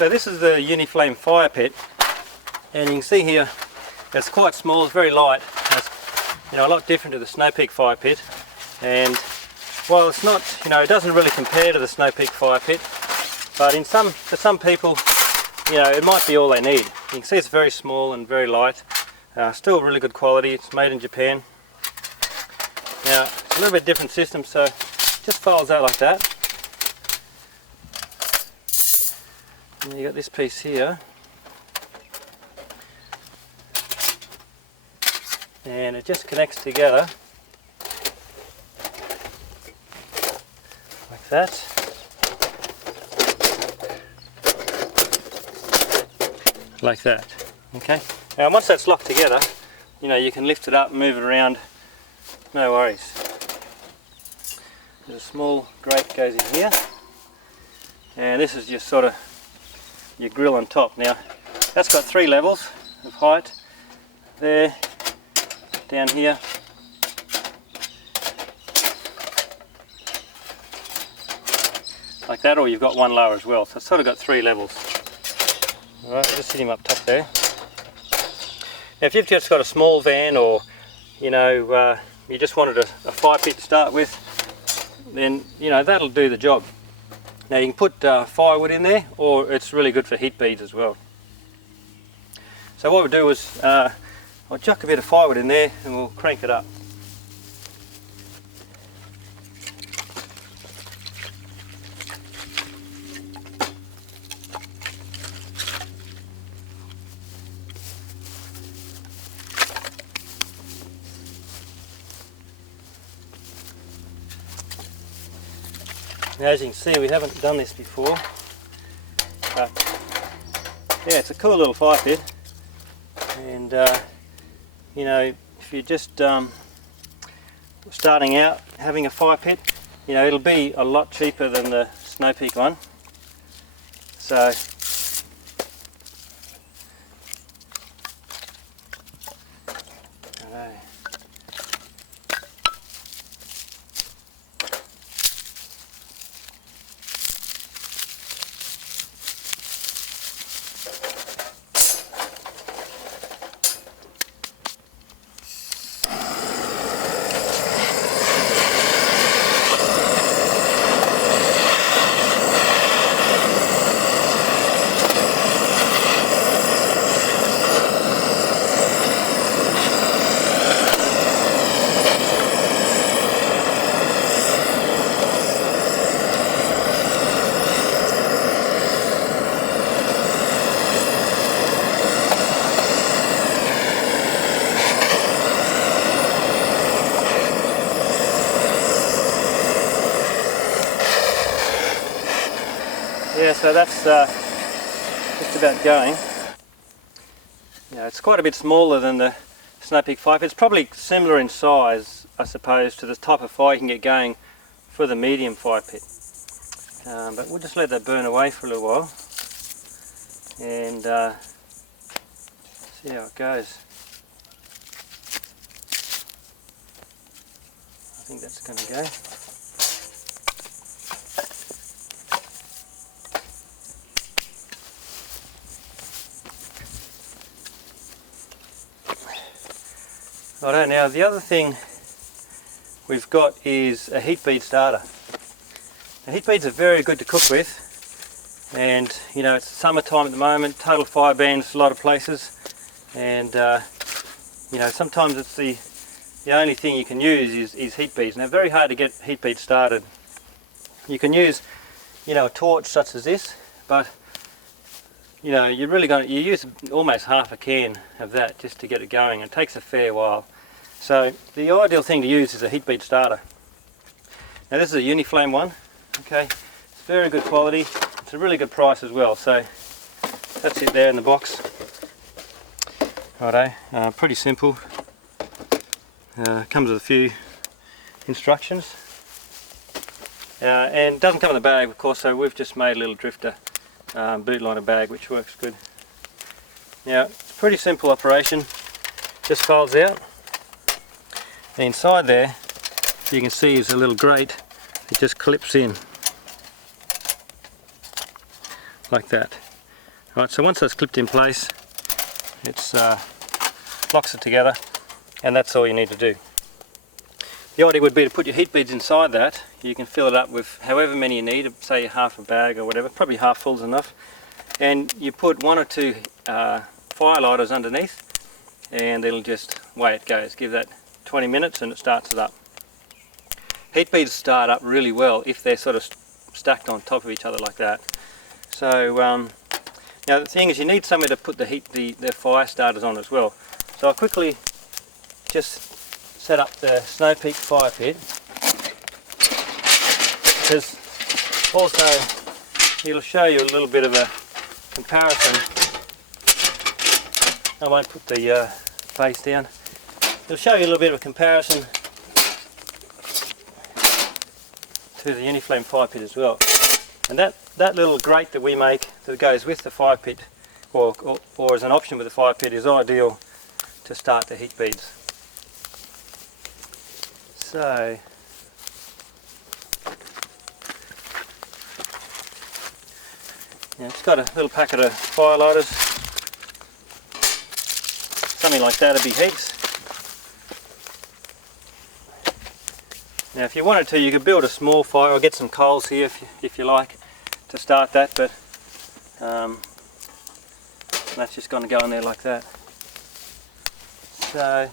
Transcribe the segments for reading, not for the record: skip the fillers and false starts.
So this is the Uniflame fire pit, and you can see here it's quite small, it's very light. It's, a lot different to the Snow Peak fire pit, and while it's not, it doesn't really compare to the Snow Peak fire pit, but for some people, it might be all they need. You can see it's very small and very light. Still really good quality. It's made in Japan. Now it's a little bit different system, so it just folds out like that. And you got this piece here, and it just connects together like that. Like that. Okay. Now once that's locked together, you can lift it up, move it around, no worries. There's a small grate goes in here, and this is just sort of your grill on top. Now that's got 3 levels of height, there, down here, like that, or you've got one lower as well, so it's sort of got 3 levels. Alright, just hit him up top there. Now if you've just got a small van, or you just wanted a fire pit to start with, then that'll do the job. Now you can put firewood in there, or it's really good for heat beads as well. So what we'll do is I'll chuck a bit of firewood in there and we'll crank it up. Now as you can see, we haven't done this before, but yeah, it's a cool little fire pit, and if you're just starting out having a fire pit, it'll be a lot cheaper than the Snow Peak one. So yeah, so that's just about going. It's quite a bit smaller than the Snow Peak fire pit. It's probably similar in size, I suppose, to the type of fire you can get going for the medium fire pit. But we'll just let that burn away for a little while and see how it goes. I think that's going to go. Righto, now the other thing we've got is a heat bead starter. Now, heat beads are very good to cook with, and it's summertime at the moment, total fire bans a lot of places, and sometimes it's the only thing you can use is heat beads. Now very hard to get heat beads started. You can use a torch such as this, but you're really you use almost half a can of that just to get it going. It takes a fair while. So the ideal thing to use is a heat bead starter. Now this is a Uniflame one. Okay, it's very good quality. It's a really good price as well. So that's it there in the box. Righto, pretty simple. Comes with a few instructions. And it doesn't come in the bag, of course, so we've just made a little Drifta boot liner bag, which works good. Now it's a pretty simple operation, just folds out. The inside there, you can see, is a little grate. It just clips in like that. Right, so once that's clipped in place, it's locks it together, and that's all you need to do. The idea would be to put your heat beads inside that. You can fill it up with however many you need, say half a bag or whatever, probably half full is enough. And you put 1 or 2 fire lighters underneath, and it'll just, away it goes. Give that 20 minutes and it starts it up. Heat beads start up really well if they're sort of stacked on top of each other like that. So now the thing is, you need somewhere to put the fire starters on as well. So I'll quickly just set up the Snow Peak fire pit, because also it'll show you a little bit of a comparison. I won't put the face down. It'll show you a little bit of a comparison to the Uniflame fire pit as well. And that little grate that we make that goes with the fire pit, or as an option with the fire pit, is ideal to start the heat beads. So yeah, it's got a little packet of fire lighters. Something like that would be heaps. Now if you wanted to, you could build a small fire or get some coals here if you like to start that, but that's just going to go in there like that. So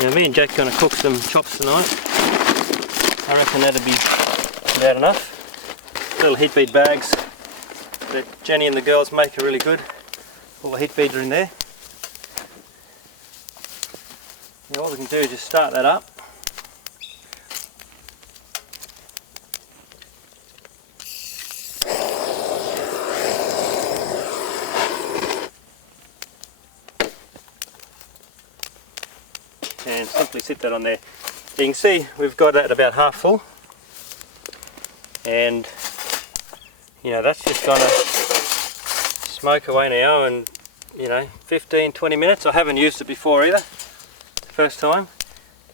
now me and Jack are going to cook some chops tonight. I reckon that'd be about enough. Little heat bead bags that Jenny and the girls make are really good. All the heat beads are in there. Now what we can do is just start that up. And simply sit that on there. You can see we've got that about half full, and you know that's just gonna smoke away now, and you know 15-20 minutes. I haven't used it before either, first time,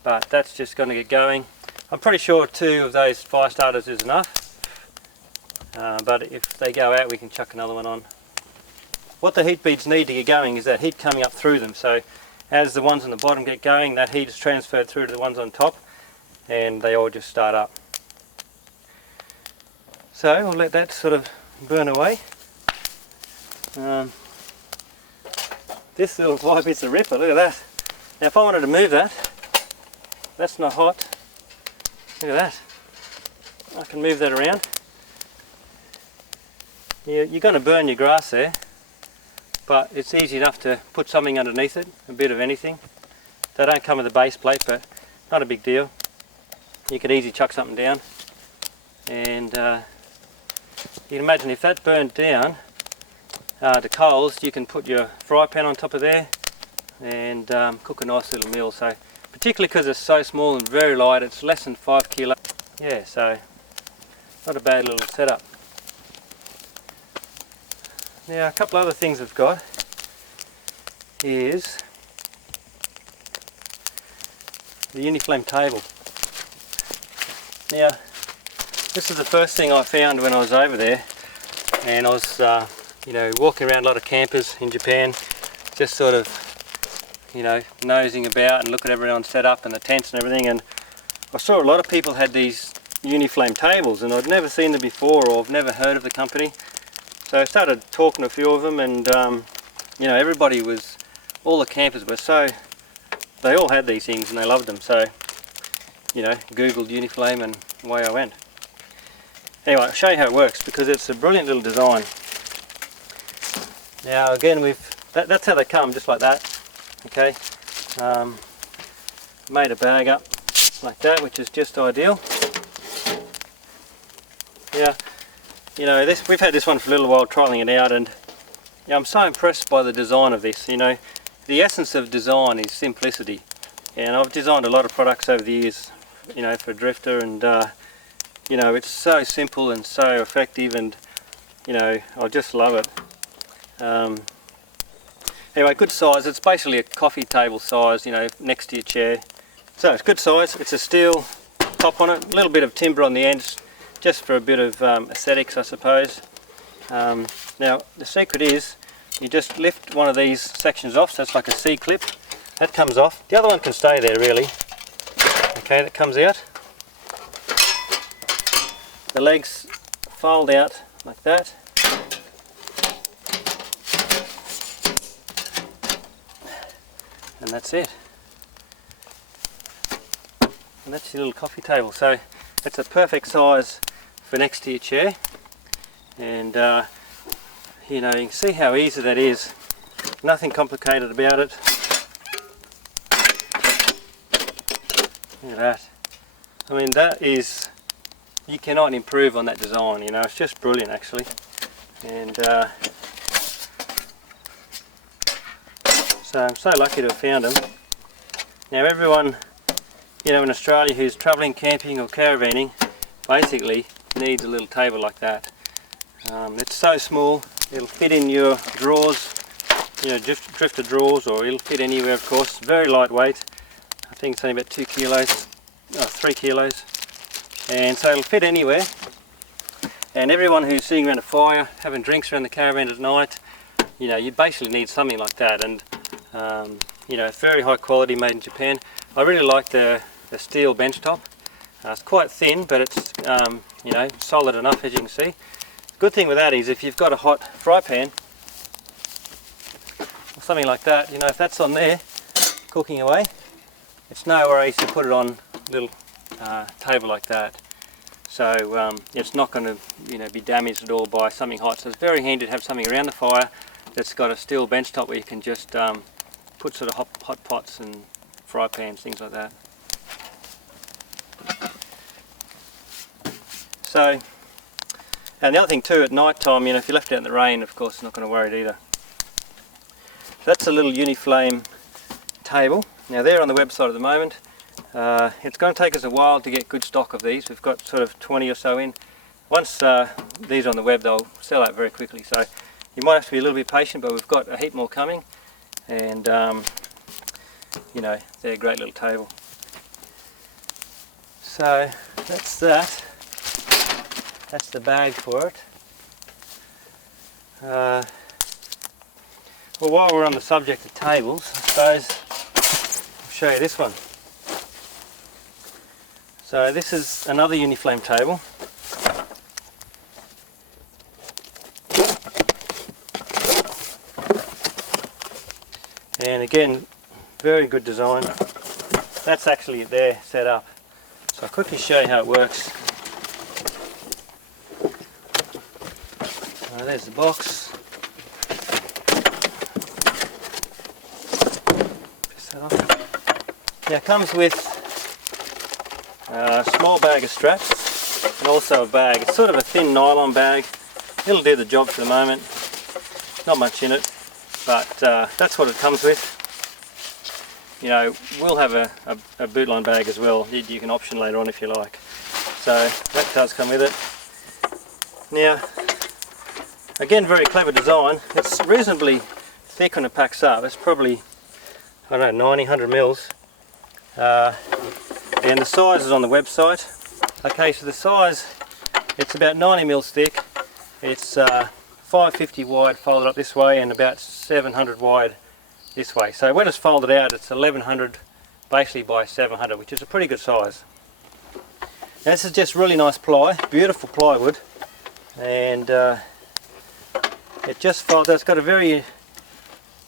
but that's just going to get going. I'm pretty sure 2 of those fire starters is enough, but if they go out we can chuck another one on. What the heat beads need to get going is that heat coming up through them, so as the ones on the bottom get going, that heat is transferred through to the ones on top, and they all just start up. So we'll let that sort of burn away. This little fire pit's a ripper, look at that. Now if I wanted to move that, that's not hot. Look at that. I can move that around. You're going to burn your grass there, but it's easy enough to put something underneath it, a bit of anything. They don't come with a base plate, but not a big deal. You could easily chuck something down, and you can imagine if that burned down to coals, you can put your fry pan on top of there and cook a nice little meal. So particularly because it's so small and very light, it's less than 5 kilo. Yeah, so not a bad little setup. Now a couple other things we've got is the Uniflame table. Now this is the first thing I found when I was over there, and I was you know, walking around a lot of campers in Japan, just sort of, you know, nosing about and looking at everyone's set up and the tents and everything, and I saw a lot of people had these Uniflame tables, and I'd never seen them before, or I've never heard of the company. So I started talking to a few of them, and you know, everybody was, all the campers were so, they all had these things and they loved them, so you know, googled Uniflame and away I went. Anyway, I'll show you how it works, because it's a brilliant little design. Now again, that's how they come, just like that. Okay, made a bag up like that, which is just ideal. Yeah, you know, we've had this one for a little while, trialing it out, and yeah, I'm so impressed by the design of this. You know, the essence of design is simplicity, and I've designed a lot of products over the years, you know, for Drifta, and you know, it's so simple and so effective, and you know, I just love it. Anyway, good size. It's basically a coffee table size, you know, next to your chair. So it's good size. It's a steel top on it, a little bit of timber on the ends, just for a bit of aesthetics, I suppose. Now the secret is you just lift one of these sections off, so it's like a C-clip. That comes off. The other one can stay there really. Okay, that comes out. The legs fold out like that. And that's it. And that's your little coffee table. So it's a perfect size for next to your chair. And you know, you can see how easy that is. Nothing complicated about it. Look at that. I mean, that is, you cannot improve on that design, you know, it's just brilliant actually. And so I'm so lucky to have found them. Now everyone, you know, in Australia who's travelling, camping or caravanning basically needs a little table like that. It's so small, it'll fit in your drawers, you know, Drifta drawers, or it'll fit anywhere of course. Very lightweight. I think it's only about 2 kilos, 3 kilos. And so it'll fit anywhere. And everyone who's sitting around a fire, having drinks around the caravan at night, you know, you basically need something like that. And you know, it's very high quality, made in Japan. I really like the steel bench top. It's quite thin, but it's you know, solid enough, as you can see. Good thing with that is if you've got a hot fry pan or something like that, you know, if that's on there cooking away, it's no worries to put it on a little table like that. So it's not going to, you know, be damaged at all by something hot. So it's very handy to have something around the fire that's got a steel bench top where you can just put sort of hot pots and fry pans, things like that. So, and the other thing too, at night time, you know, if you left it out in the rain, of course, it's not going to worry it either. So that's a little Uniflame table. Now they're on the website at the moment. It's going to take us a while to get good stock of these. We've got sort of 20 or so in. Once these are on the web, they'll sell out very quickly. So you might have to be a little bit patient, but we've got a heap more coming. And you know, they're a great little table. So that's that. That's the bag for it. Well, while we're on the subject of tables, I suppose I'll show you this one. So this is another Uniflame table. And again, very good design. That's actually there set up. So I'll quickly show you how it works. There's the box. Now it comes with a small bag of straps and also a bag. It's sort of a thin nylon bag. It'll do the job for the moment. Not much in it, but that's what it comes with. You know, we'll have a bootline bag as well. You can option later on if you like. So that does come with it. Now, again, very clever design. It's reasonably thick when it packs up. It's probably, I don't know, 90, 100 mils. And the size is on the website. Okay, so the size, it's about 90 mils thick. It's 550 wide folded up this way and about 700 wide this way. So when it's folded out, it's 1100 basically by 700, which is a pretty good size. Now this is just really nice ply, beautiful plywood, and it just folds. It's got a very,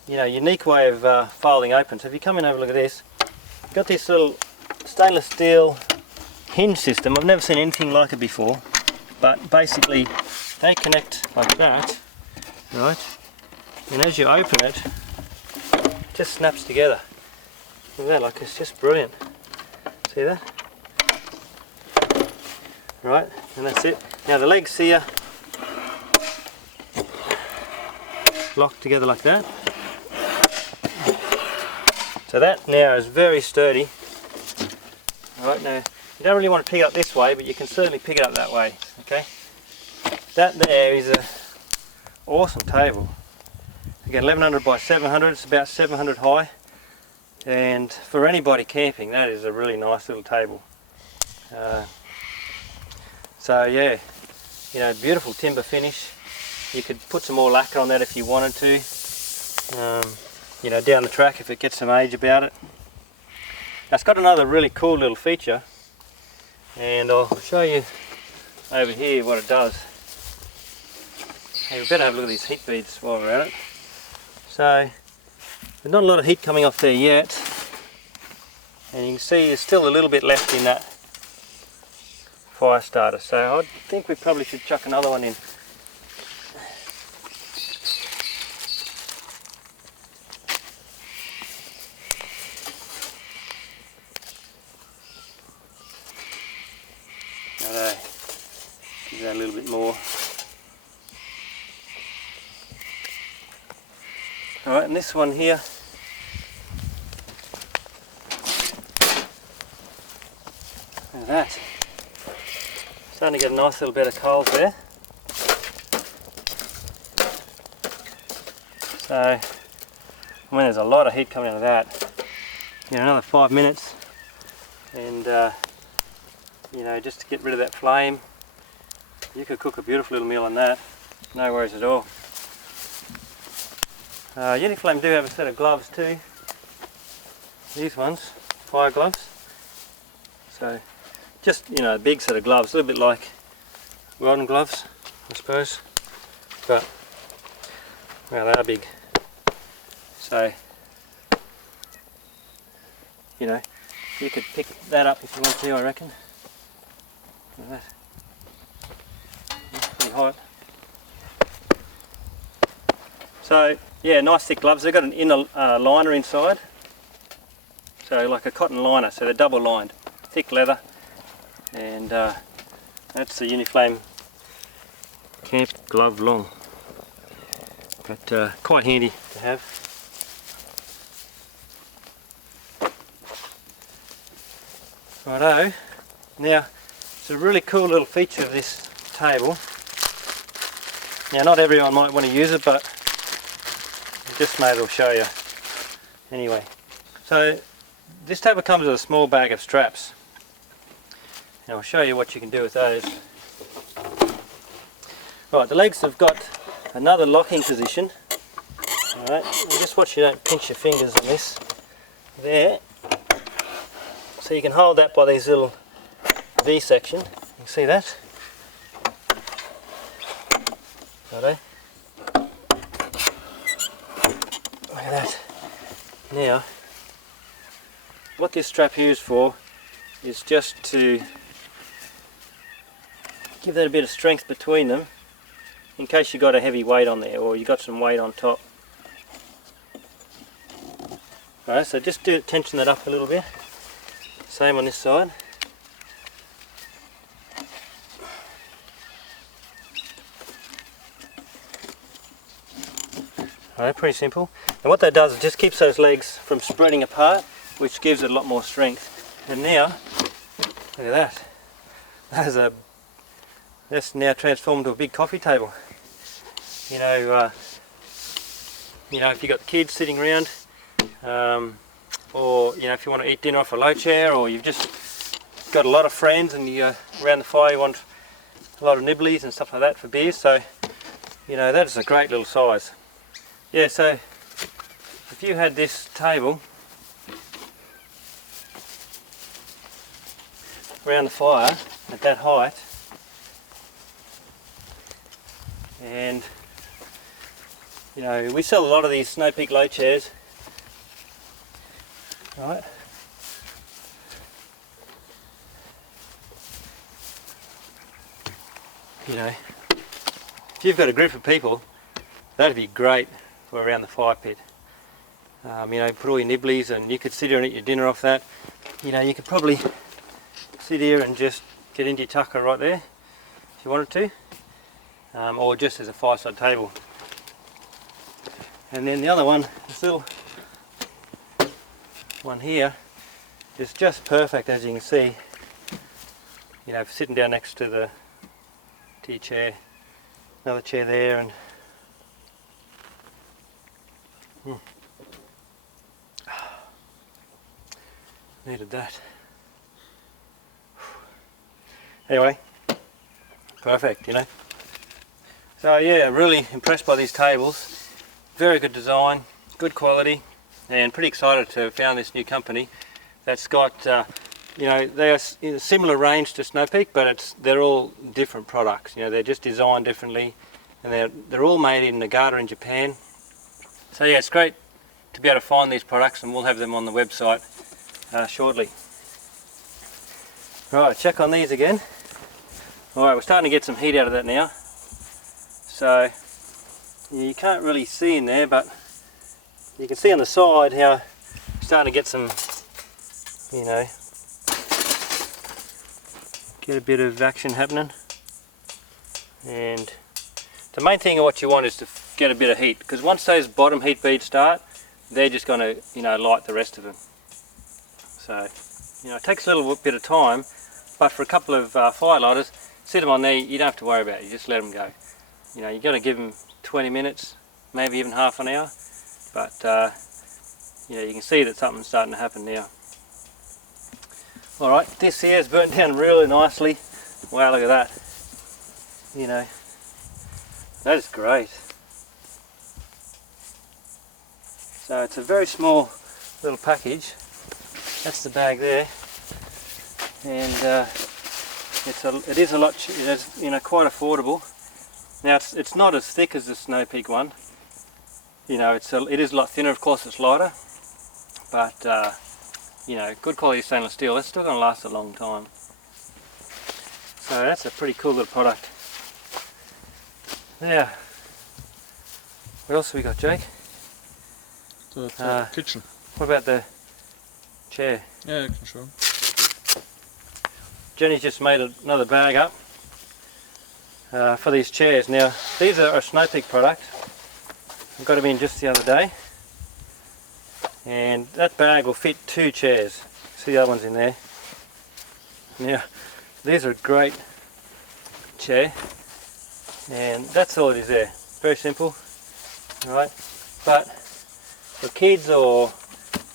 you know, unique way of folding open. So if you come in and have a look at this, got this little stainless steel hinge system. I've never seen anything like it before, but basically they connect like that, right? And as you open it, it just snaps together. Look at that, like it's just brilliant. See that? Right, and that's it. Now the legs here lock together like that. So that now is very sturdy. Right, now you don't really want to pick it up this way, but you can certainly pick it up that way. Okay, that there is awesome table. Again, 1100 by 700, it's about 700 high, and for anybody camping that is a really nice little table. So yeah, you know, beautiful timber finish. You could put some more lacquer on that if you wanted to, you know, down the track if it gets some age about it. Now, it's got another really cool little feature, and I'll show you over here what it does. Hey, we better have a look at these heat beads while we're at it. So there's not a lot of heat coming off there yet, and you can see there's still a little bit left in that fire starter, so I think we probably should chuck another one in. Righto, give that a little bit more. Alright, and this one here, look at that. Starting to get a nice little bit of coals there. So, I mean, there's a lot of heat coming out of that. You know, another 5 minutes, and you know, just to get rid of that flame, you could cook a beautiful little meal on that. No worries at all. Uniflame do have a set of gloves too. These ones, fire gloves. So, just, you know, a big set of gloves, a little bit like welding gloves, I suppose. But, well, they are big. So, you know, you could pick that up if you want to, I reckon. Look at that. That's pretty hot. So, yeah, nice thick gloves. They've got an inner liner inside. So, like a cotton liner, so they're double lined. Thick leather. And that's the Uniflame Camp Glove Long. But quite handy to have. Righto. Now, it's a really cool little feature of this table. Now, not everyone might want to use it, but I just may as well show you. Anyway, so this table comes with a small bag of straps. Now I'll show you what you can do with those. Right, the legs have got another locking position. Alright, just watch you don't pinch your fingers on this. There. So you can hold that by these little V section. You can see that? Righto. Look at that. Now, what this strap here is for is just to give that a bit of strength between them in case you got a heavy weight on there or you got some weight on top. Alright, so just tension that up a little bit. Same on this side. Alright, pretty simple. And what that does is just keeps those legs from spreading apart, which gives it a lot more strength. And now, look at that. That's now transformed into a big coffee table. You know, if you've got kids sitting around, or you know, if you want to eat dinner off a low chair, or you've just got a lot of friends and you around the fire you want a lot of nibblies and stuff like that for beers. So, you know, that is a great little size. Yeah, so if you had this table around the fire at that height, and you know, we sell a lot of these Snow Peak low chairs, right? You know, if you've got a group of people, that'd be great for around the fire pit. You know, put all your nibblies and you could sit here and eat your dinner off that. You know, you could probably sit here and just get into your tucker right there if you wanted to, or just as a fireside table. And then the other one, this little one here, is just perfect, as you can see. You know, for sitting down next to your chair, another chair there, and Needed that. Anyway, perfect, you know. So yeah, really impressed by these tables. Very good design, good quality, and pretty excited to have found this new company that's got, you know, they're in a similar range to Snow Peak, but they're all different products. You know, they're just designed differently, and they're all made in Nagata in Japan. So yeah, it's great to be able to find these products, and we'll have them on the website shortly. Right, check on these again. Alright, we're starting to get some heat out of that now. So you can't really see in there, but you can see on the side how you're starting to get some, you know, get a bit of action happening. And the main thing of what you want is to get a bit of heat, because once those bottom heat beads start, they're just going to, you know, light the rest of them. So, you know, it takes a little bit of time, but for a couple of firelighters, sit them on there, you don't have to worry about it, you just let them go. You know, you've got to give them 20 minutes, maybe even half an hour, but yeah, you can see that something's starting to happen now. Alright, this here is burnt down really nicely. Wow, look at that. You know, that is great. So it's a very small little package. That's the bag there, and it is a lot, it is, you know, quite affordable. Now it's not as thick as the Snow Peak one. You know, it is a lot thinner. Of course, it's lighter, but you know, good quality stainless steel. It's still going to last a long time. So that's a pretty cool little product. Now, what else have we got, Jake? The kitchen. What about the chair? Yeah, I can show. Jenny's just made another bag up for these chairs. Now, these are a Snow Peak product. I got them in just the other day, and that bag will fit 2 chairs. See the other ones in there. Now, these are a great chair, and that's all it is there. Very simple, right? But for kids or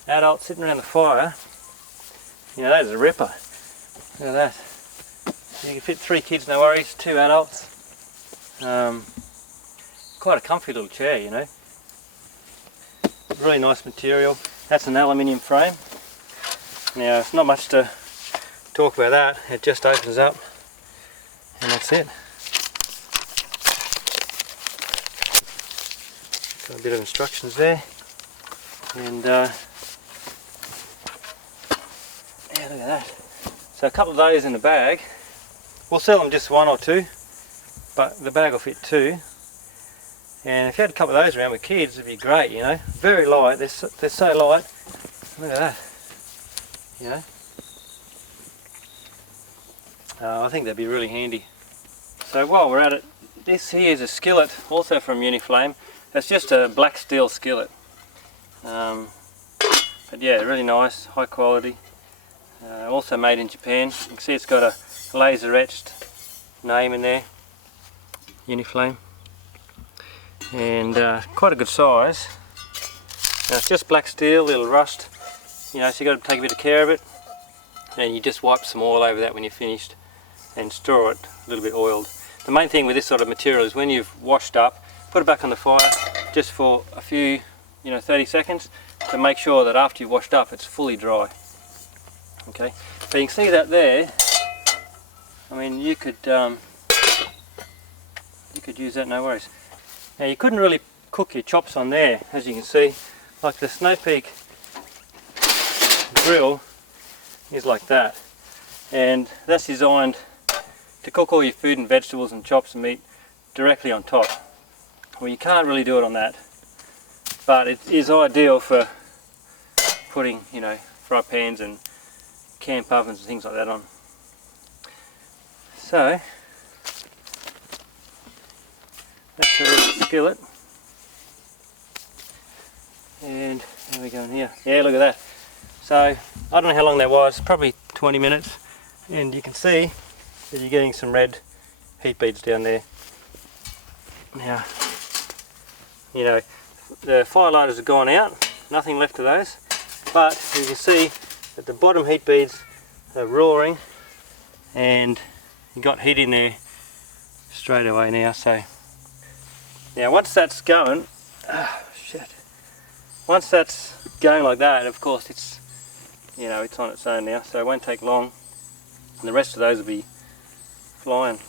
adults sitting around the fire, you know, that is a ripper. Look at that. You can fit 3 kids, no worries, 2 adults. Quite a comfy little chair, you know. Really nice material. That's an aluminium frame. Now, it's not much to talk about that. It just opens up, and that's it. Got a bit of instructions there, and yeah, look at that. So a couple of those in the bag. We'll sell them just 1 or 2, but the bag will fit 2. And if you had a couple of those around with kids, it'd be great, you know. Very light, they're so light. Look at that, you know. I think that'd be really handy. So while we're at it, this here is a skillet, also from Uniflame. It's just a black steel skillet. But yeah, really nice, high quality. Also made in Japan. You can see it's got a laser etched name in there, Uniflame, and quite a good size. Now it's just black steel, little rust, you know, so you've got to take a bit of care of it, and you just wipe some oil over that when you're finished and store it a little bit oiled. The main thing with this sort of material is when you've washed up, put it back on the fire just for a few, you know, 30 seconds to make sure that after you've washed up it's fully dry. Okay, so you can see that there. I mean, you could use that, no worries. Now you couldn't really cook your chops on there, as you can see. Like the Snow Peak grill is like that, and that's designed to cook all your food and vegetables and chops and meat directly on top. Well, you can't really do it on that, but it is ideal for putting, you know, fry pans and camp ovens and things like that on. So that's a little skillet, and how are we going here? Yeah, look at that. So I don't know how long that was, probably 20 minutes, and you can see that you're getting some red heat beads down there. Now, you know, the fire lighters have gone out, nothing left of those, but you can see that the bottom heat beads are roaring, and you got heat in there straight away now. So now once that's going, once that's going like that, of course it's, you know, it's on its own now, so it won't take long, and the rest of those will be flying.